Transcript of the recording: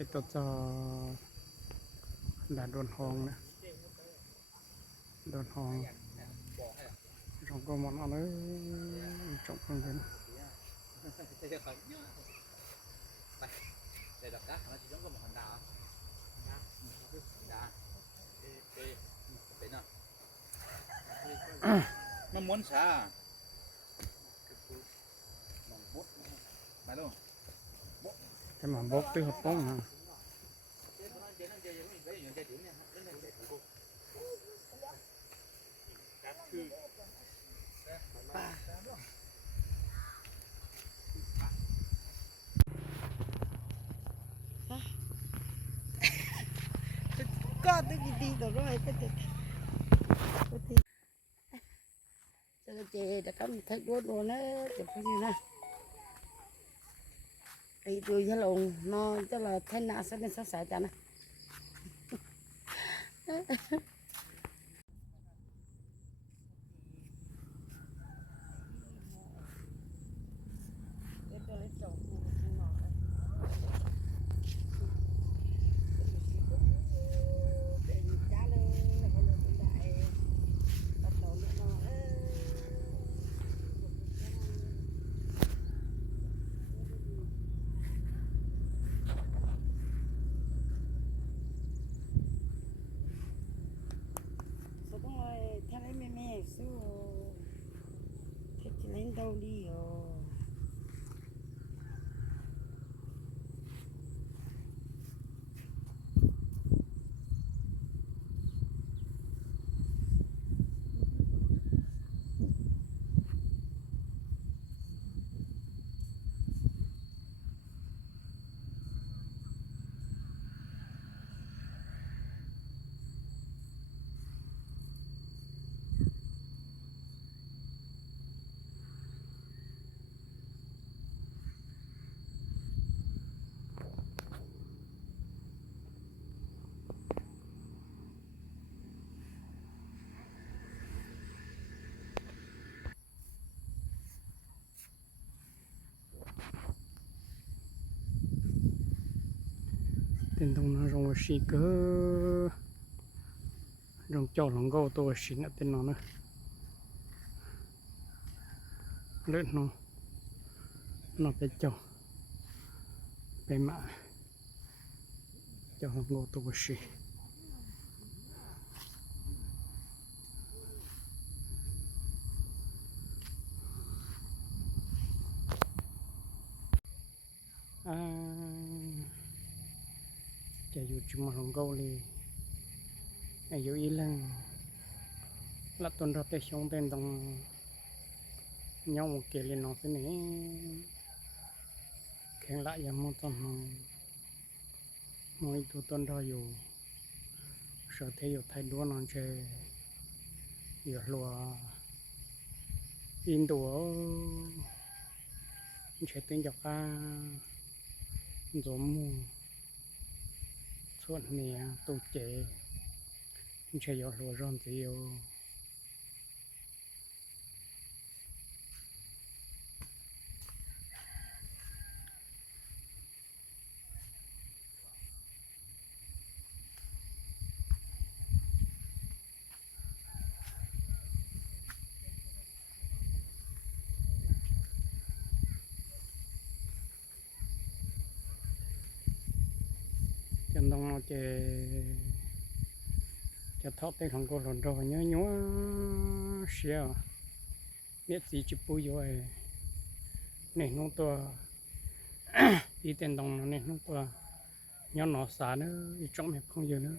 ไปตรวจสอบด่านโดนทองนะโดนทองจงก็หมดเอาเลยจงเพิ่งเป็นมันม้วนช้ามาลูกแต่หมาบกตื้อหับป้องนะก็ตึกดีๆrồi cái gì cái gì đã có thấy đốt luôn á chụp cái gì nè đi tôi với lồng nó cho là thế nào sẽ nên sợ cho nè theo lấy mẹ mẹ số thế chỉ lấy đâu đi rồi tên tông nó rong xì cơ rong cho lòng gâu tôi xịn ở tên nó nữa lớn nó phải cho phải mạ cho lòng gâu tôi xịnจะอยู่จุดมาของเกาหลีอายุอีหลังละต้นเราแต่ช่วงเต้นต้องย่องเกลียนน้องเป็นนี่แข่งละยามมต้นมวยตัวต้นเราอยู่เสือเทอยู่ไทยด้วนนอนเชยอยู่หัวอินตัวเชยตึงจับก้าจมูส่วนนี้ตูเจใช้ยอดหัวร้อนเสียวจันต้องเอาจะทอดเป็นของกูหล่นรอเนื้อยัวเชียวเนี่ยสีจิปุยอยู่ไอ้เนี่ยน้องตัวอีเต็นตรงนั้นเนี่ยน้องตัวย้อนหนอสาเนอะอีจ้องแบบคงอยู่เนอะ